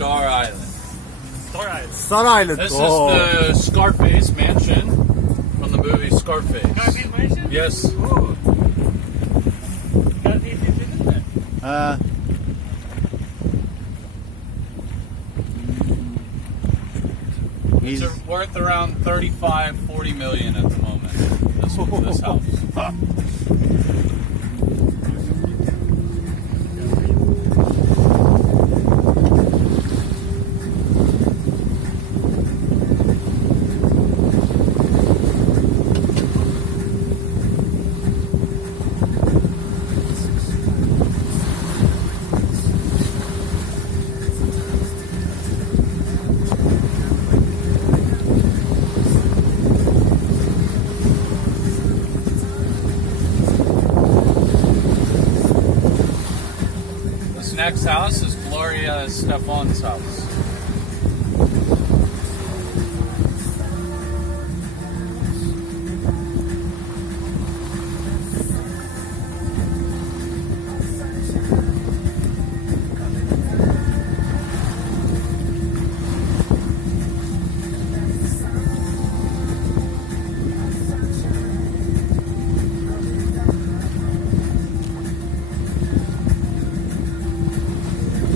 Star Island. Star Island. Star Island. This Oh. is the Scarface mansion from the movie Scarface. Scarface Mansion? Yes. Ooh. Scarface izledin mi? Ha. It's worth around 35, 40 million at the moment. This house. This next house is Gloria Stefan's house.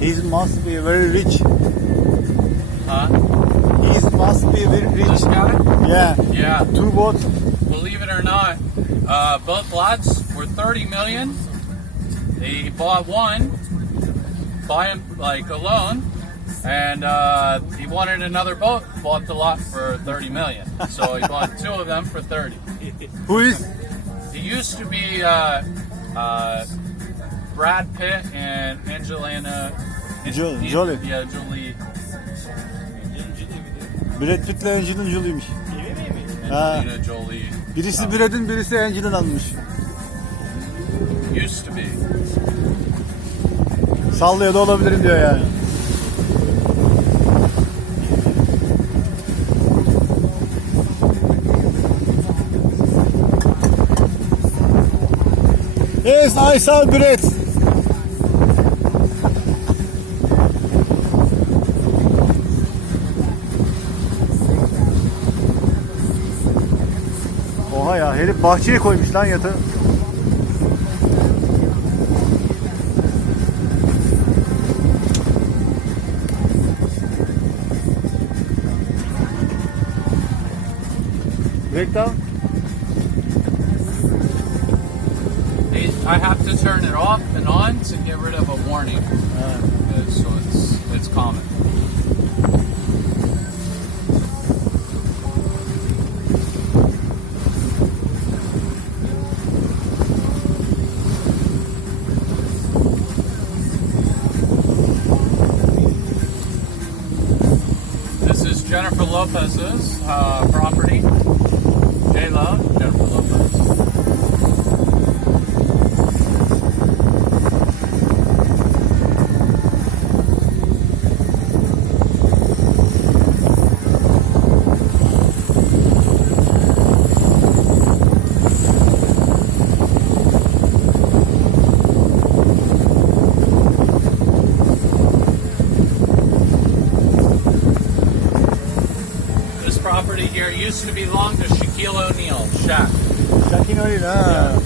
He must be very rich. Huh? He must be very rich. This guy? Yeah. Yeah. Two boats. Believe it or not, both lots were 30 million. He bought one, buy him like alone, and he wanted another boat. Bought the lot for 30 million. So he bought two of them for 30. Who is? He used to be Brad Pitt and Angelina Jolie. Yeah, Jolie. Brad Pitt'le Angelina Jolie'ymiş. Ha. Angelina Jolie. Birisi Brad'in, birisi Angelina'nmış. Used to be. Sallıyor da olabilirim diyor yani. Yes, I saw Brad. Oha ya, herif bahçeye koymuş lan yatağı. Breakdown. I have to turn it off and on to get rid of a warning. So it's common. This is Jennifer Lopez's property. J-Lo, Jennifer Lopez. This property here used to belong to Shaquille O'Neal, Shaq. Shaquille O'Neal, ha.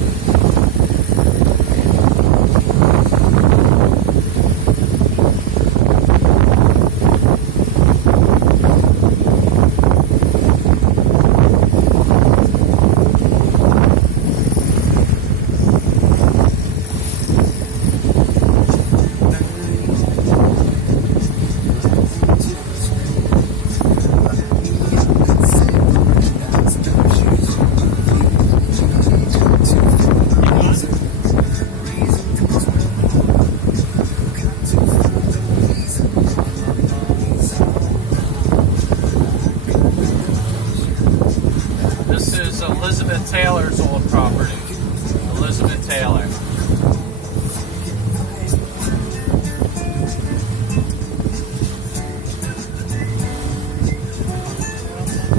This is Elizabeth Taylor's old property.